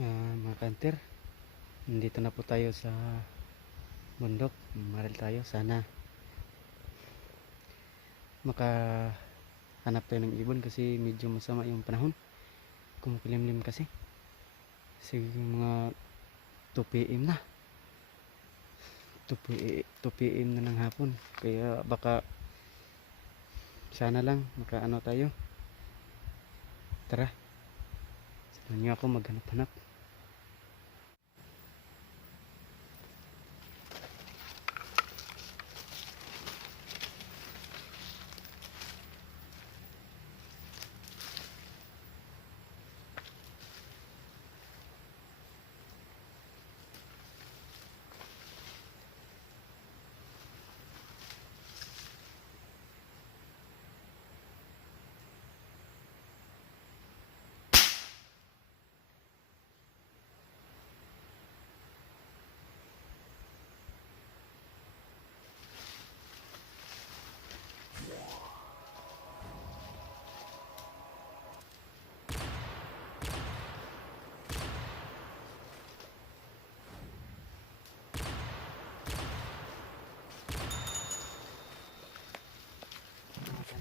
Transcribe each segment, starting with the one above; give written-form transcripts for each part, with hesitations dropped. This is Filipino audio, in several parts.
Mga kanter, nandito na po tayo sa bundok. Maril tayo, sana makahanap tayo ng ibon kasi medyo masama yung panahon, kumukulimlim kasi mga 2 PM na 2 PM na ng hapon, kaya baka sana lang makaano tayo. Tara, samahan niyo ako maghanap-hanap.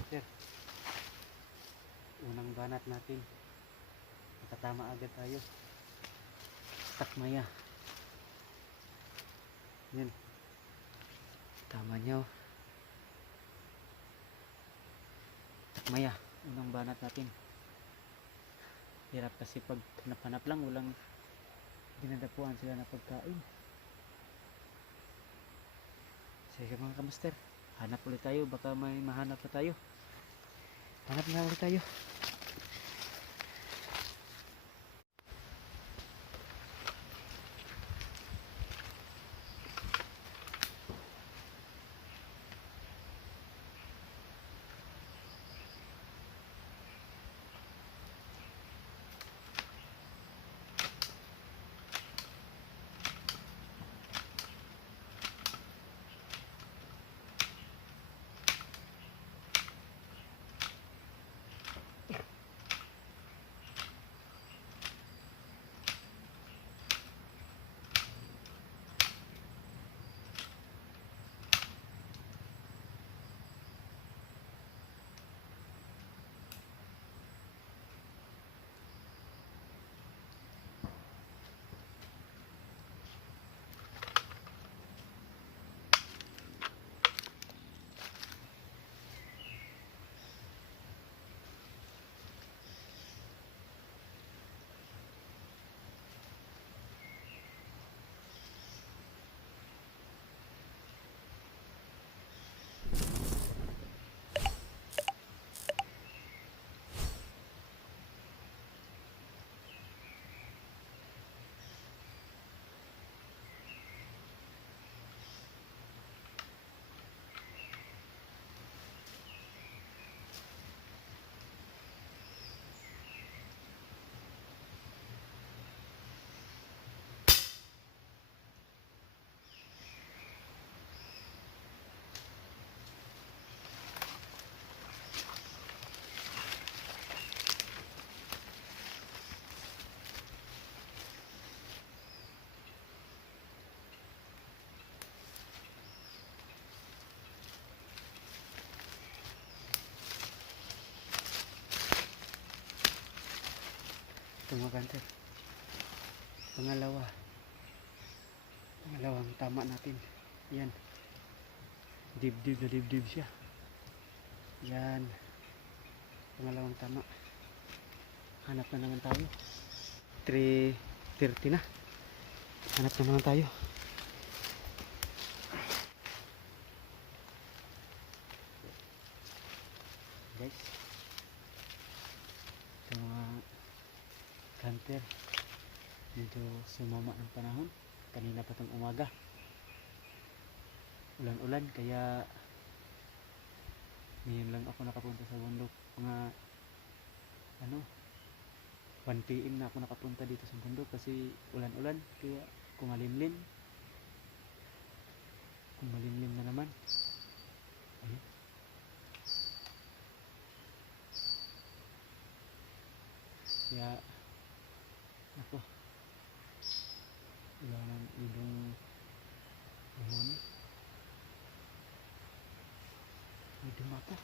Sir, unang banat natin, matatama agad tayo. Takmaya, yan, tama nyo. Takmaya, unang banat natin. Hirap kasi pag hanap-hanap lang, walang dinadapuan sila na pagkain. Sige mga kamaster, hanap ulit tayo, baka may mahanap pa tayo. Hanap na ulit tayo. Ito mga kanter, pangalawang tama natin. Yan, dibdib na dibdib siya. Yan, pangalawang tama. Hanap na naman tayo. 3:30 na, hanap na naman tayo. Guys, ito mga kanter, medyo sumama ng panahon. Kanina pa itong umaga, ulan-ulan, kaya ngayon lang ako nakapunta sa bundok. Mga 1 PM na ako nakapunta dito sa bundok kasi ulan-ulan, kaya kumalimlim na naman. Ayun. Kaya ako wala nang ibong ihon. May dumapa.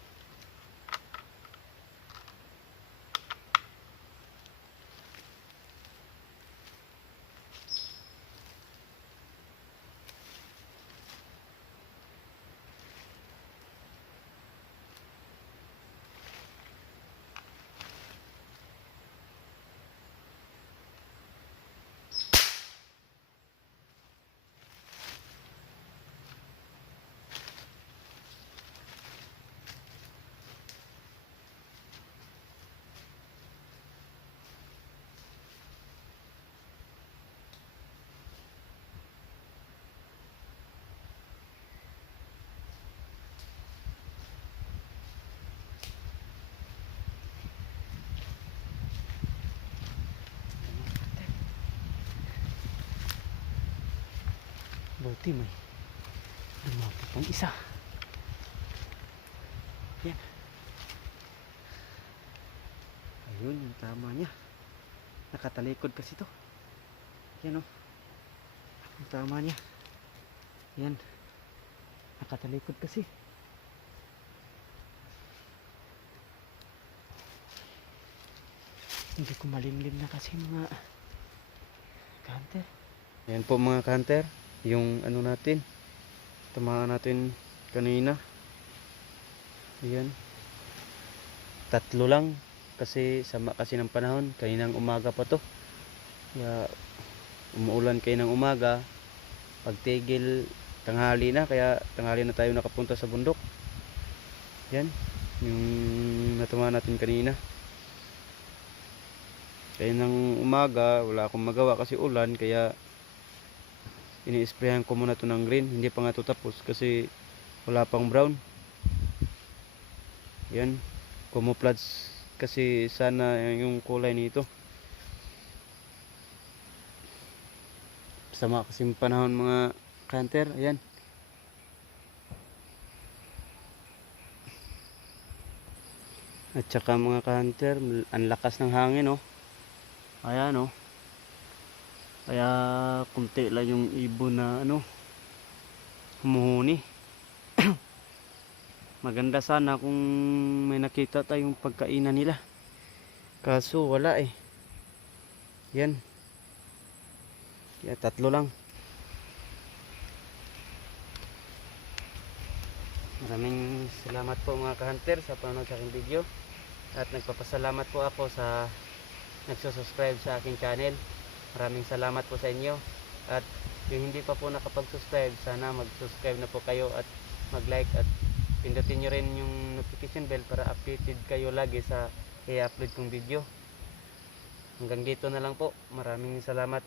Buti may lumapit pang isa. Yan. Ayun yung tama niya. Nakatalikod kasi to. Yan o. Yung tama niya. Yan. Nakatalikod kasi. Hindi ko malimlim na kasi mga hunter. Yan po mga hunter. Yung ano natin. Tamaan natin kanina. Ayan. 3 lang. Kasi sama kasi ng panahon. Kaninang umaga pa to. Kaya umuulan kayo ng umaga. Pagtigil tanghali na. Kaya tanghali na tayo nakapunta sa bundok. Yan. Yung natamaan natin kanina. Kaya ng umaga, wala akong magawa kasi ulan, kaya ini-sprayan ko muna to ng green. Hindi pa nga ito tapos kasi wala pang brown. Yan, camouflage kasi sana yung kulay nito. Sama kasi panahon mga hunter. Ayan. At saka mga hunter, ang lakas ng hangin oh. Ayan oh. Kaya kunti lang yung ibon na ano humuhuni. Maganda sana kung may nakita tayong pagkainan nila. Kaso wala eh. Yan. Kaya 3 lang. Maraming salamat po mga ka-hunter sa panonood sa aking video. At nagpapasalamat po ako sa nagsusubscribe sa aking channel. Maraming salamat po sa inyo. At yung hindi pa po nakapag-subscribe, sana mag-subscribe na po kayo at mag-like at pindutin nyo rin yung notification bell para updated kayo lagi sa i-upload kong video. Hanggang dito na lang po. Maraming salamat.